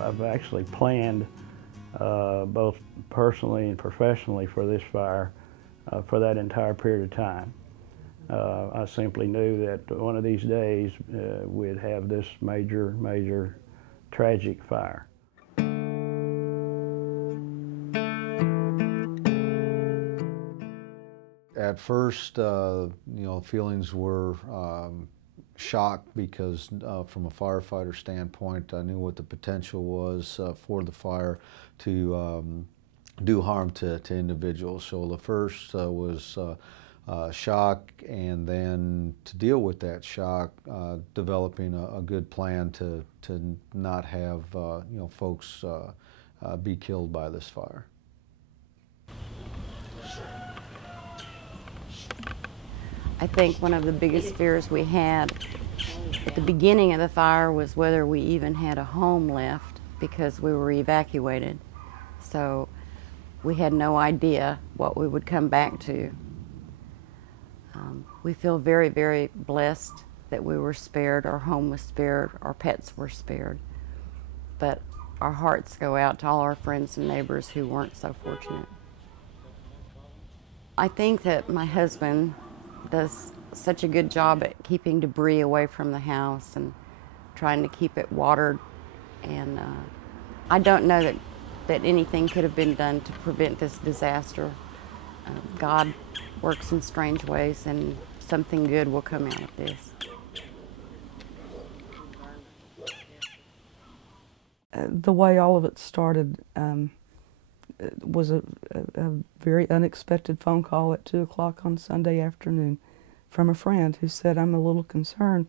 I've actually planned both personally and professionally for this fire for that entire period of time. I simply knew that one of these days we'd have this major tragic fire. At first, feelings were shock because from a firefighter standpoint, I knew what the potential was for the fire to do harm to individuals. So the first was shock, and then to deal with that shock, developing a good plan to not have folks be killed by this fire. I think one of the biggest fears we had at the beginning of the fire was whether we even had a home left, because we were evacuated. So we had no idea what we would come back to. We feel very, very blessed that we were spared, our home was spared, our pets were spared. But our hearts go out to all our friends and neighbors who weren't so fortunate. I think that my husband does such a good job at keeping debris away from the house and trying to keep it watered. And I don't know that anything could have been done to prevent this disaster. God works in strange ways, and something good will come out of this. The way all of it started was a very unexpected phone call at 2 o'clock on Sunday afternoon from a friend who said, "I'm a little concerned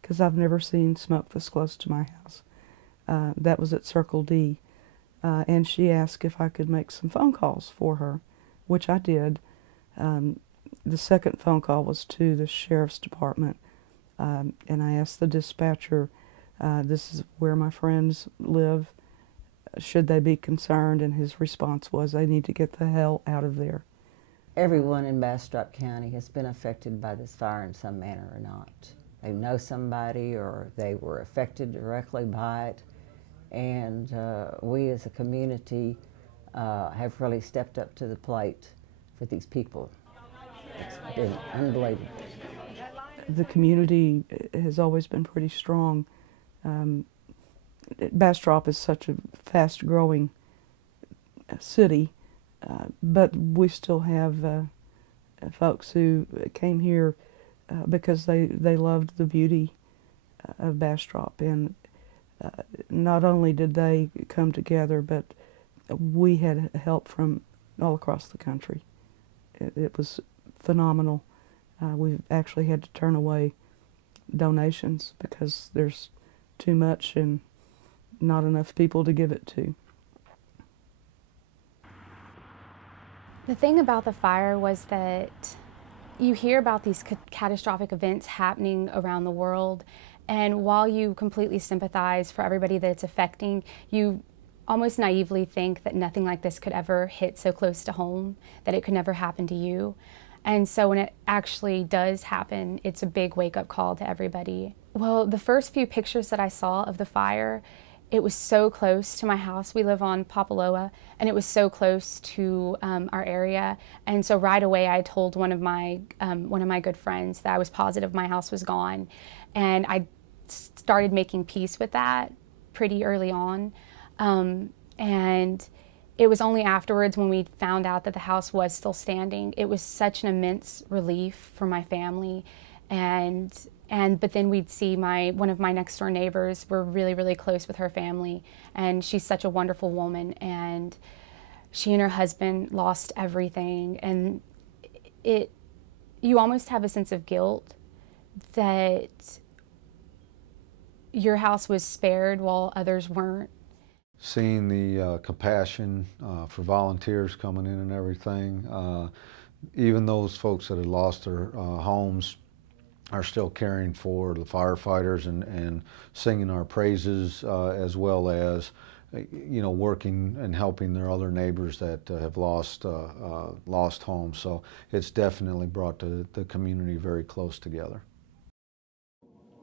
because I've never seen smoke this close to my house." That was at Circle D. And she asked if I could make some phone calls for her, which I did. The second phone call was to the sheriff's department, and I asked the dispatcher, this is where my friends live, should they be concerned? And his response was, they need to get the hell out of there. Everyone in Bastrop County has been affected by this fire in some manner or not. They know somebody, or they were affected directly by it. And we as a community have really stepped up to the plate for these people. It's been unbelievable. The community has always been pretty strong. Bastrop is such a fast-growing city, but we still have folks who came here because they loved the beauty of Bastrop. And not only did they come together, but we had help from all across the country. It was phenomenal. We've actually had to turn away donations because there's too much and not enough people to give it to. The thing about the fire was that you hear about these catastrophic events happening around the world, and while you completely sympathize for everybody that it's affecting, you almost naively think that nothing like this could ever hit so close to home, that it could never happen to you. And so when it actually does happen, it's a big wake-up call to everybody. Well, the first few pictures that I saw of the fire, it was so close to my house. We live on Popoloa, and it was so close to our area. And so right away, I told one of my good friends that I was positive my house was gone, and I started making peace with that pretty early on. And it was only afterwards when we found out that the house was still standing. It was such an immense relief for my family, but then we'd see one of my next door neighbors. We're really, really close with her family, and she's such a wonderful woman, and she and her husband lost everything. And you almost have a sense of guilt that your house was spared while others weren't. Seeing the compassion for volunteers coming in and everything, even those folks that had lost their homes are still caring for the firefighters and singing our praises, as well as working and helping their other neighbors that have lost homes. So it's definitely brought the community very close together.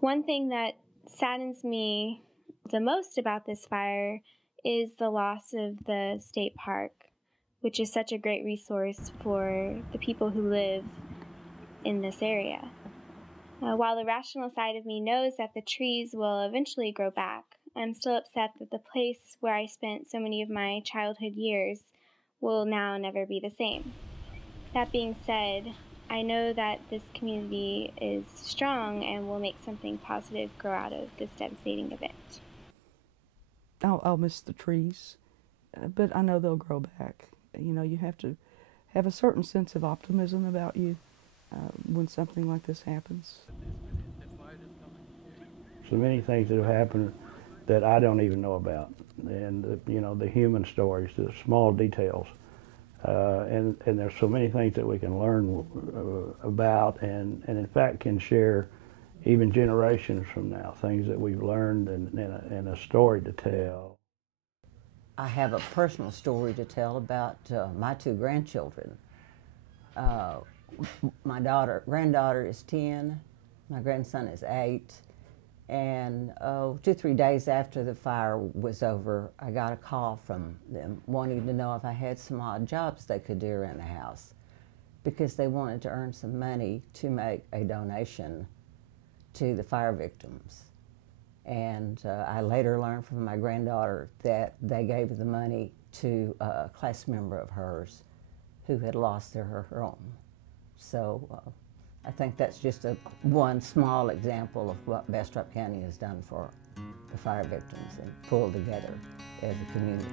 One thing that saddens me The most about this fire is the loss of the state park, which is such a great resource for the people who live in this area. While the rational side of me knows that the trees will eventually grow back, I'm still upset that the place where I spent so many of my childhood years will now never be the same. That being said, I know that this community is strong and will make something positive grow out of this devastating event. I'll miss the trees, but I know they'll grow back. You know, you have to have a certain sense of optimism about you when something like this happens. So many things that have happened that I don't even know about, and you know, the human stories, the small details, and there's so many things that we can learn about, and in fact can share even generations from now, things that we've learned and a story to tell. I have a personal story to tell about my two grandchildren. My granddaughter is 10, my grandson is 8, and 2 or 3 days after the fire was over, I got a call from them wanting to know if I had some odd jobs they could do around the house, because they wanted to earn some money to make a donation to the fire victims. And I later learned from my granddaughter that they gave the money to a class member of hers who had lost her home. So I think that's just one small example of what Bastrop County has done for the fire victims and pulled together as a community.